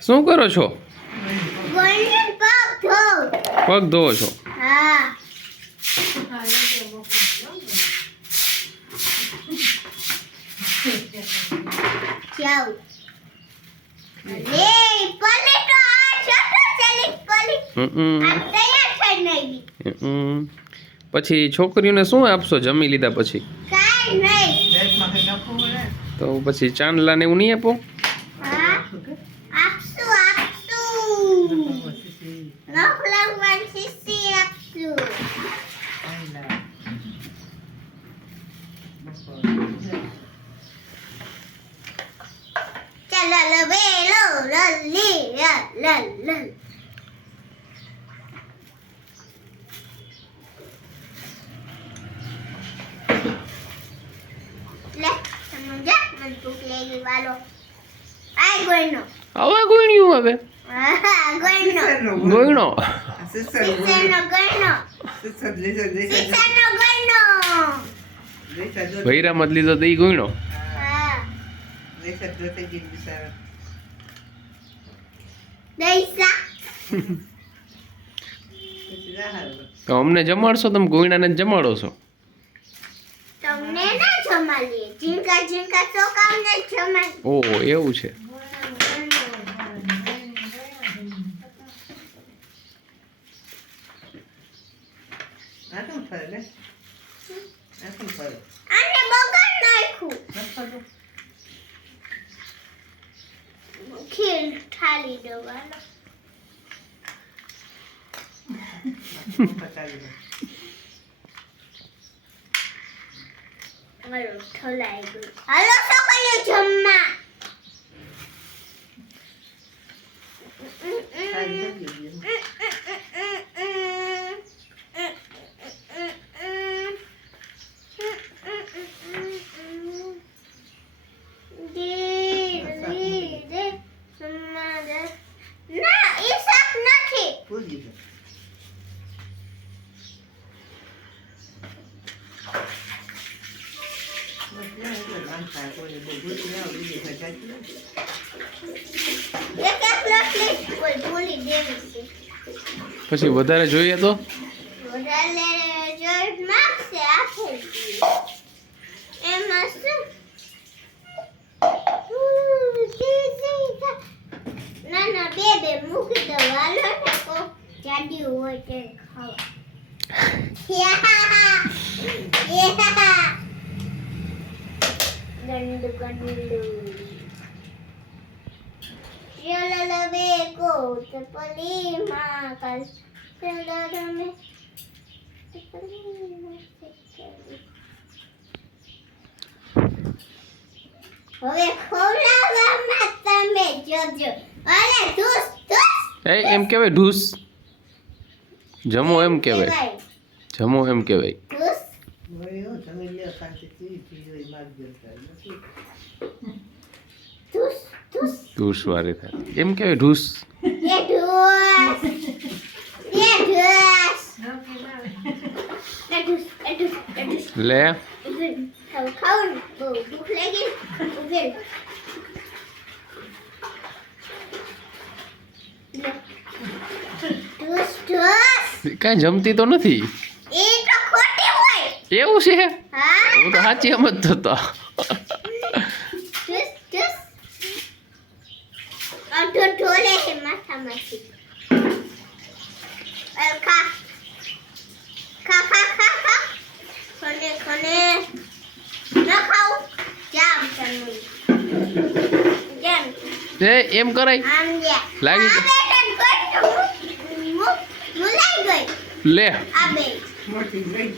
શું કરો છો? ગોળને પગ ધોવો છો? હા. જાઉં. પલેટો આ છોટો ચલી પલી. આ તૈયાર થઈ નહીં. પછી છોકરીઓને શું આપશો જમી લીધા પછી? કાઈ નહીં. તો પછી ચાંદલાને એવું નહીં આપો? હા. આપશું. નખલંગવાન શીશી આપશું. ચાલો લવેલો લલ્લી લલ. લે સમજા મન ભૂખ લાગી વાલો. આય ગોઈનો. હવે ગોઈણ્યું હવે. હા ગોઈનો. ગોઈણો. શીશાનો ગોઈનો. શીશાનો ગોઈનો. ભૈરામાં જ લીધો તો ઈ ગોઈણો. હા. દઈસા. તો અમને જમાડશો? તમે ગોઈણાને જ જમાડો છો? તમને ના જમાડીએ. ઝીંકા ચોકામને જમાડી. ઓહ એવું છે. આને બગાડ નાખ્યું. ખીર ઠાલી દેવાનો. મારું ઠલાઈ ગયું. હાલો છોકરીઓ જમવા. ના એ શાક નથી. એક પ્લેટ કોઈ ભૂલી દેવી છે. પછી વધારે જોઈએ તો? વધારે જોઈ માગશે આપે. એમાં શું? ના બે મૂકી દો. હાલો ને કોક જાડી હોય તે ખાવા. ગંડુ ચલો લવે કોટ પલી માં કાલ ચલો રમે. હવે ખોલાવામાં તમે જોજો. અરે ધૂસ. એમ કહેવાય ઢૂસ. જમો એમ કહેવાય. જમો એમ કહેવાય. ધૂસ. ઢૂસ વાળી થાય એમ કહેવાય ઢૂસ. એ ધૂસ. લે ખાવું બહુ ભૂખ લાગી. ઉભેલ. કાંઈ જમતી તો નથી. એ તો ખોટી હોય. એવું છે? હા. હું તો સાચી એમ જ થતો. અડધો ઢોલે છે માથામાંથી. ખા. ખને. ના ખાવું. જામ તન્મય. જેમ. એમ કરાય? આમ જા. લાગી ગઈ. મુલાઈ ગઈ. લે આ બે.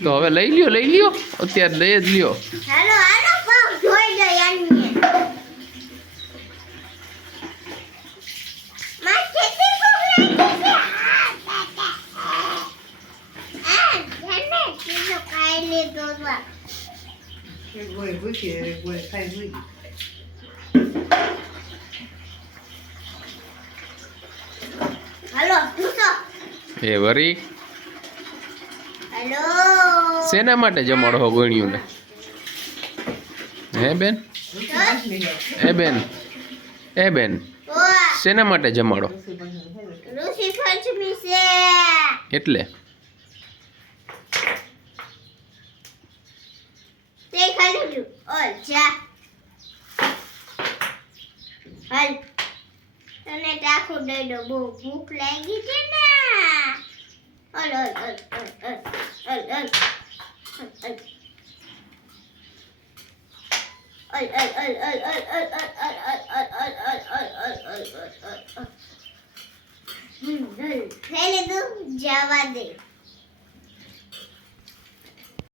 તો હવે લઈ લ્યો અત્યારે લઈ જ લ્યો. હાલો પગ ધોઈ દો યાની. હાલો પૂછો. એ વરી હેલો. શેના માટે જમાડો હો ગોણિયું ને? હે બેન? એ બેન શેના માટે જમાડો ઋષિ પંચમી છે એટલે તે ખાલી લ્યું ઓલ જા હાલ તને ટાકું દઈ દો બહુ ભૂખ લાગી છે ને all all all all all all all all all all all all all all all